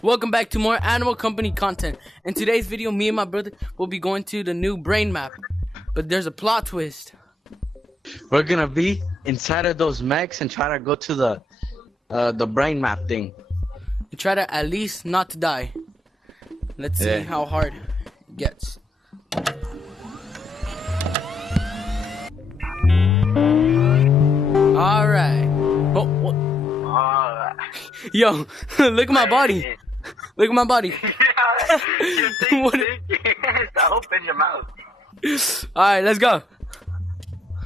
Welcome back to more Animal Company content. In today's video, me and my brother will be going to the new brain map. But there's a plot twist. We're gonna be inside of those mechs and try to go to the brain map thing. And try to at least not to die. Let's see how hard it gets. Alright. Oh, what? Alright. Yo, look at my body. Look at my body. What? Open your mouth. Alright, let's go.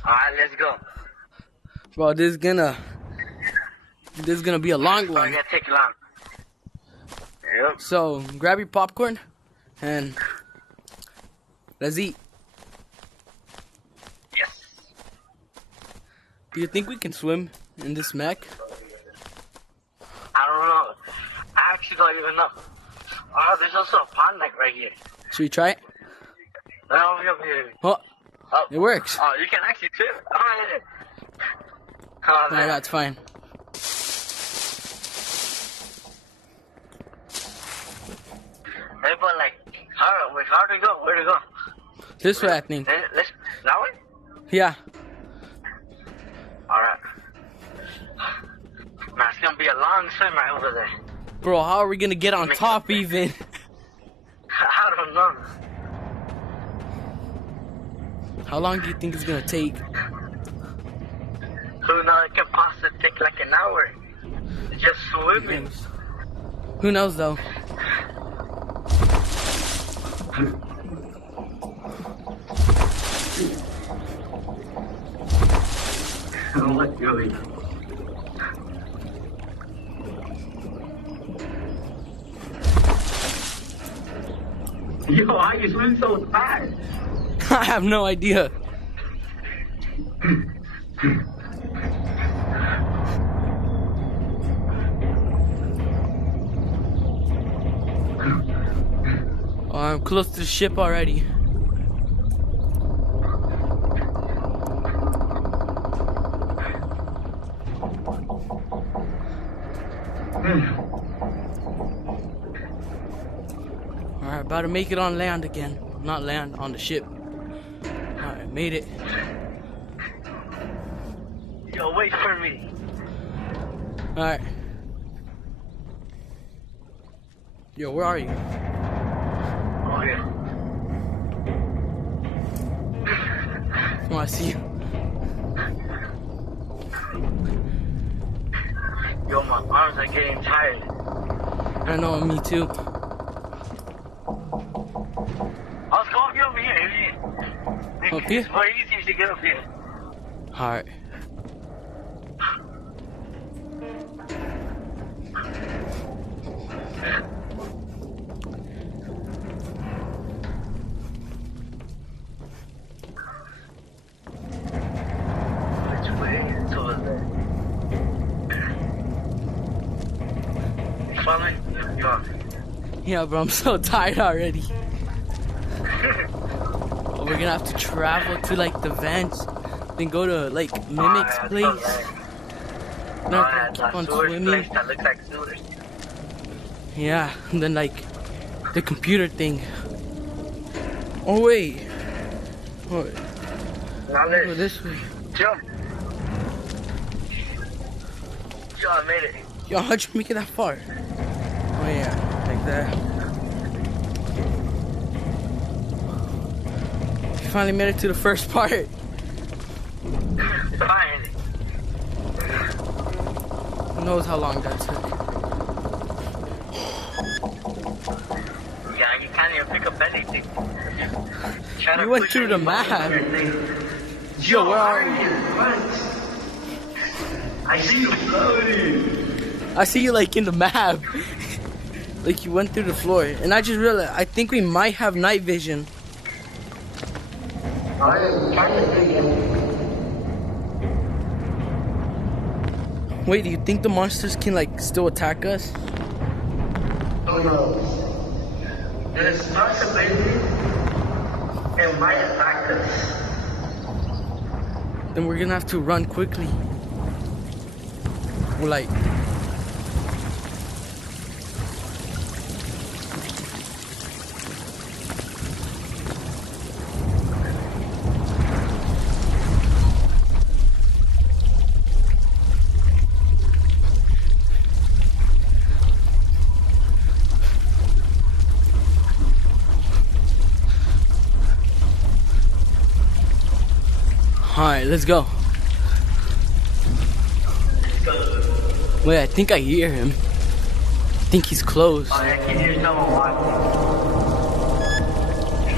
Alright, let's go. Bro, this is gonna be a long It's one. gonna take long. Yep. So grab your popcorn and let's eat. Yes. Do you think we can swim in this mech? I don't know. I actually don't even know. Oh, there's also a pond like right here. Should we try it? No, here. Oh, Oh. it works. Oh, you can actually swim. Oh, yeah. Oh, Alright, that's fine. Hey, but like, how to go? Where to go? This way, I think. Let's, that way? Yeah. Alright. Man, it's gonna be a long swim right over there. Bro, how are we gonna get on top even? I don't know. How long do you think it's gonna take? Who knows? It could possibly take like an hour. Just swimming. Who knows though? What's going on? Yo, why you swim so fast? I have no idea. Oh, I'm close to the ship already. Alright, about to make it on land again. Not land, on the ship. Alright, made it. Yo, wait for me. Alright. Yo, where are you? Oh, yeah. Oh, I see you. Yo, my arms are getting tired. I know, me too. Let's go up over here. Up here? It's more easy to get up here. Alright. Which way? It's over there. You following? Yeah. Yeah, bro, I'm so tired already. Oh, we're gonna have to travel to like the vents, then go to like Mimic's place. Then we're gonna keep on swimming. Place that looks like sewers. Yeah, and then like the computer thing. Oh wait. Oh, Now go this way. Jump. Yo, I made it. Yo, how'd you make it that far? Oh yeah, like that. You finally made it to the first part. Fine. Who knows how long that took? Yeah, you can't even pick up anything. You went through the map. Yo, where are you? I see you floating. I see you like in the map. Like you went through the floor. And I just realized, I think we might have night vision. Wait, do you think the monsters can like still attack us? Who knows? There's possibility it might attack us. Then we're gonna have to run quickly. Or like Alright, let's go. Wait, I think I hear him. I think he's close. Oh, yeah, I can hear someone walking.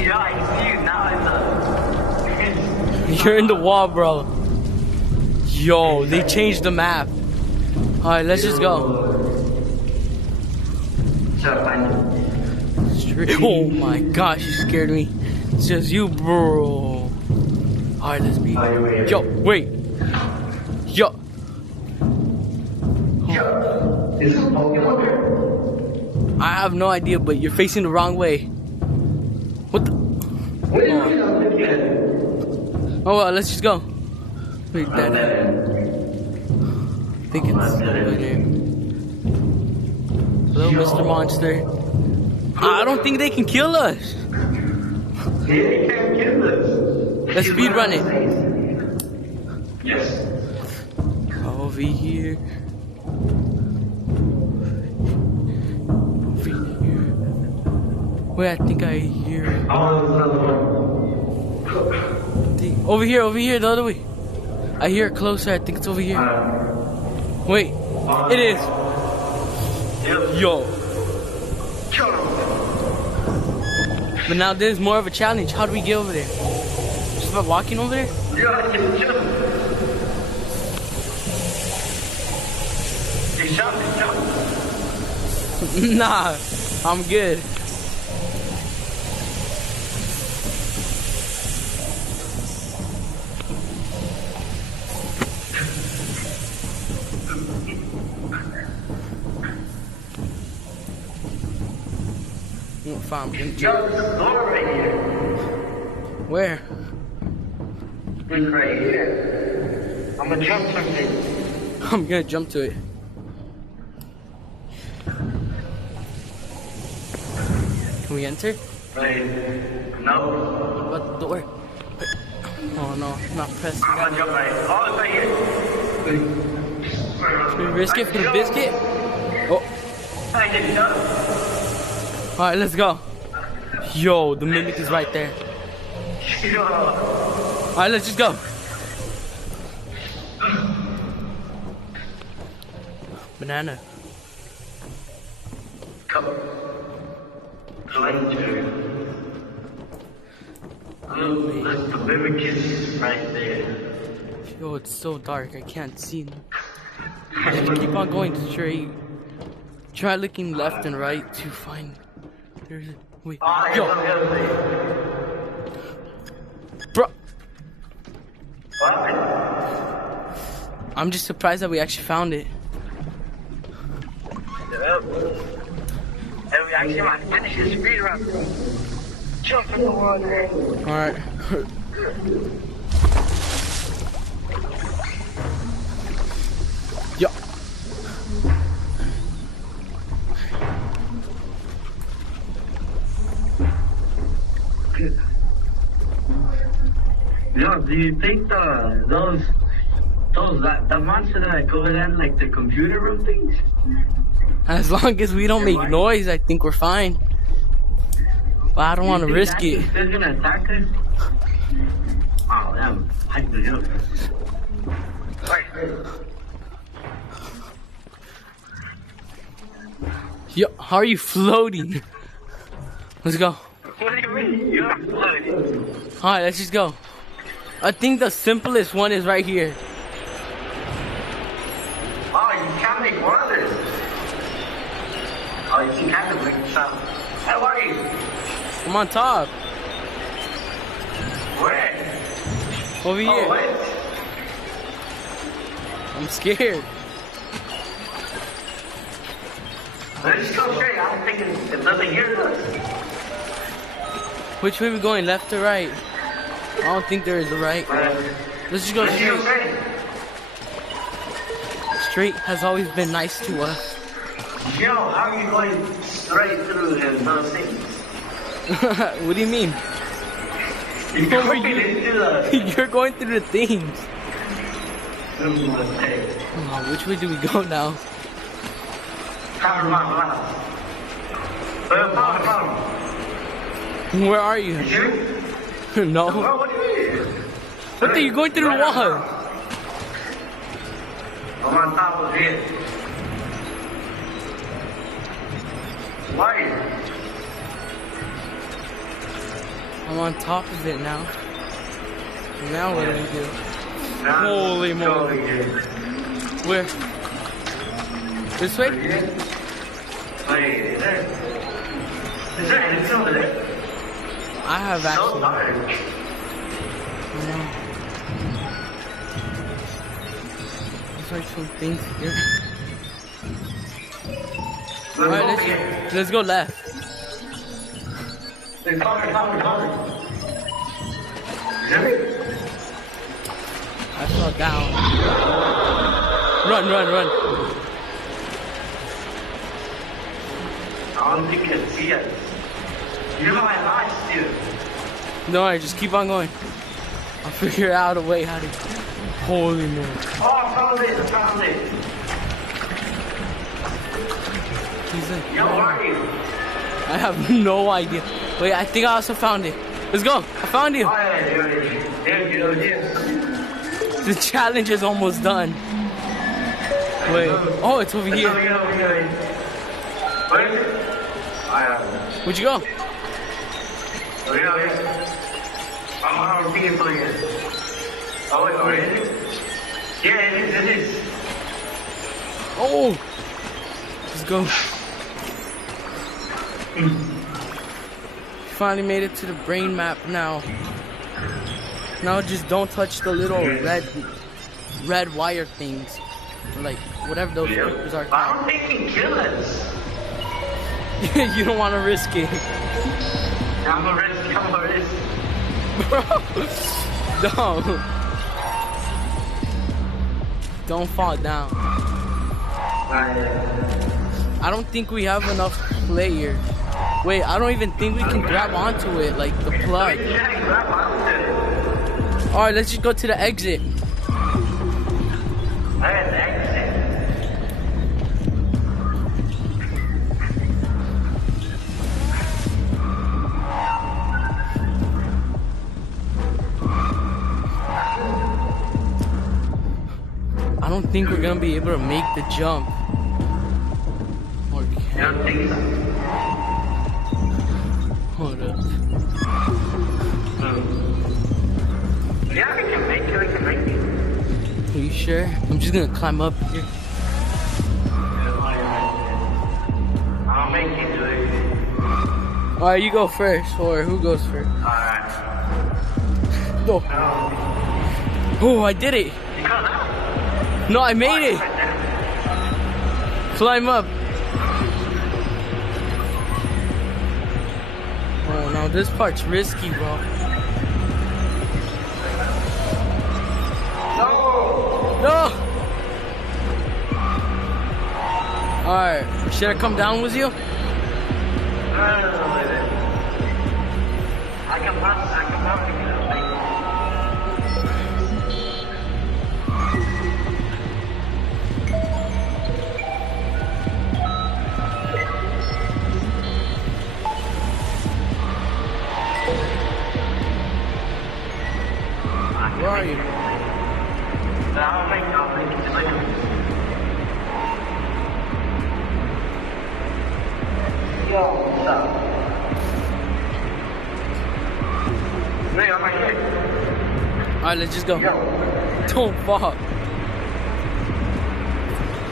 Yeah, I see you now in the... You're in the wall, bro. Yo, they changed the map. Alright, let's just go. Straight. Oh my gosh, you scared me. It's just you, bro. Alright, let's be. Yo, wait. Yo. Is this Pokemon there? I have no idea, but you're facing the wrong way. What the? Oh well, let's just go. Wait, that. I think it's over there. Hello, Mr. Monster. I don't think they can kill us. They can't kill us. Let's speed run it. Yes. Over here. Over here. Wait, I think I hear it. Over here, the other way. I hear it closer. I think it's over here. Wait, it is. Yo. But now there's more of a challenge. How do we get over there? Just by walking over there? Yeah, I can jump. Hey, jump. Nah, I'm good. Fine, Jump the door right here. where? Look right here. I'm gonna jump something. I'm gonna jump to it. Can we enter? Wait. No. What about the door? Oh no, not pressed. I'm gonna jump right. Oh, it's right here. Should we risk it for the biscuit? Oh, I can jump. alright, let's go. Yo, the mimic is right there. Yo. Alright, let's just go. Banana. Come. Later. Look, the mimic is right there. Yo, it's so dark, I can't see them. Just keep on going straight. Try looking left and right to find. There's a. Wait. Oh, Yo, the other way. bro. What happened? I'm just surprised that we actually found it. And we actually might finish this speed run. Jump in the water. Alright. Yo. Yo, do you think those the monster that go in like the computer room things? As long as we don't make noise, I think we're fine. But I don't want to risk it. They're gonna attack us? Oh, damn. I can do it. Yo, how are you floating? Let's go. What do you mean? You're floating. Alright, let's just go. I think the simplest one is right here. Oh, you can't make one of this. Oh, you can kind of make some. How are you? I'm on top. Where? Over here. Oh, wait. I'm scared. Let's go straight. I don't think it's nothing here to us. Which way we going, left or right? I don't think there is a right. Let's just go Let's go straight. straight. Straight has always been nice to us. Yo, how are you going straight through those things? What do you mean? You're going into the... You're going through the things. Hey, Oh, which way do we go now? come on. Where are you? You? No. What do you mean? What are you going through the wall? I'm on top of it. Why? I'm on top of it now. Now what do we do? Now Holy it's moly. going in. Where? This way? Wait, is there anything over there? I have So actually. dark. No. There's like some things here. Alright, let's go left. They're coming. Really? I fell down. Run. I don't think you can see us. You know my eyes, dude. No, I just keep on going. I'll figure out a way how to. Holy moly. Oh, I found it. He's like, Yo, where are you? I have no idea. Wait, I think I also found it. Let's go. I found you. Oh, yeah, there you go. The challenge is almost done. Wait. Oh, it's over here. Over here. Where is it? Where'd you go? Over here. I'm looking for you. Oh, wait, where is it? Yeah, it is. Oh. Let's go. Finally made it to the brain map now. Now just don't touch the little red wire things. Like whatever those creepers are I called. don't think he can kill us. You don't want to risk it. I'm a risk. Bro. Don't fall down. I don't think we have enough players. Wait, I don't even think we can grab onto it, like the plug. Alright, let's just go to the exit. I don't think we're gonna be able to make the jump. Or can I don't think so. Hold up. Yeah, we can make it. Are you sure? I'm just gonna climb up here. I'll make you do it. Alright, you go first, or who goes first? Alright. No. Oh, I did it! No, I made it! Climb up! Oh no, this part's risky, bro. No! Alright, should I come down with you? I can pass. Where are you? I'll make it. Yo, what's up? Hey, I'm right here. Alright, let's just go. Yo. Don't fall.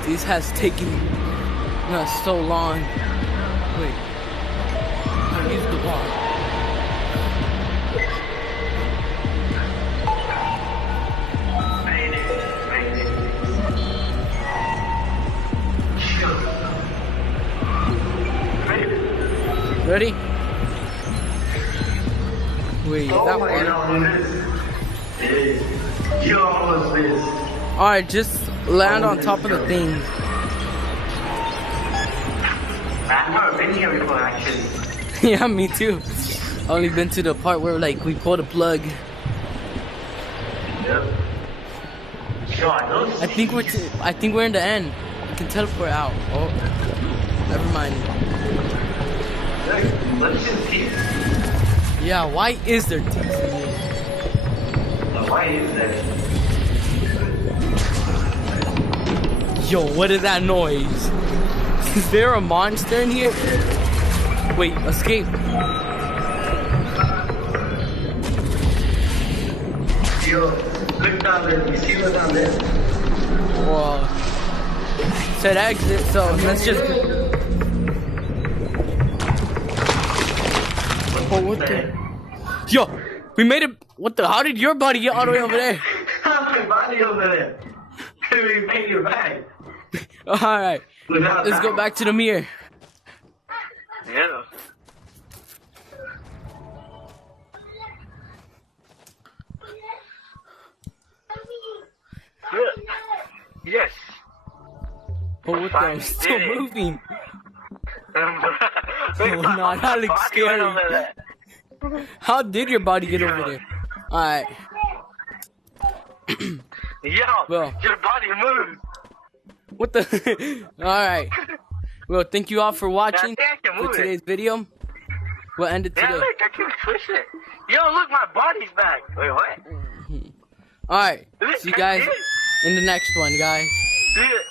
This has taken us so long. Wait. I used the wall. Ready? Wait, that one. You almost missed. Alright, just land on top of the thing. I've never been here before, actually. Yeah, me too. Only been to the part where like we pulled a plug. Yep. Yo, I think we're in the end. We can teleport out. Oh, never mind. Let's just keep. Yeah, why is there teeth in here? Why is that? Yo, what is that noise? Is there a monster in here? Wait, escape. Yo, look down there. You see what's down there? Whoa. Said exit, so let's just. Oh, what the? Yo, we made it. What the? How did your body get all the way over there? How's your body over there? We made you back. Alright, Without let's go back to the mirror. Yeah. Yes. Oh, what the? I'm still Did it. moving. Oh no, that looks scary. How did your body get over there? Alright. Yo, Well. your body moved. What the? Alright. Well, thank you all for watching Yeah, I can for move it. today's video. We'll end it Yeah, today. look, I can push it. Yo, look, my body's back. Wait, what? Alright. Look, See you I guys did it. in the next one, guys. See it.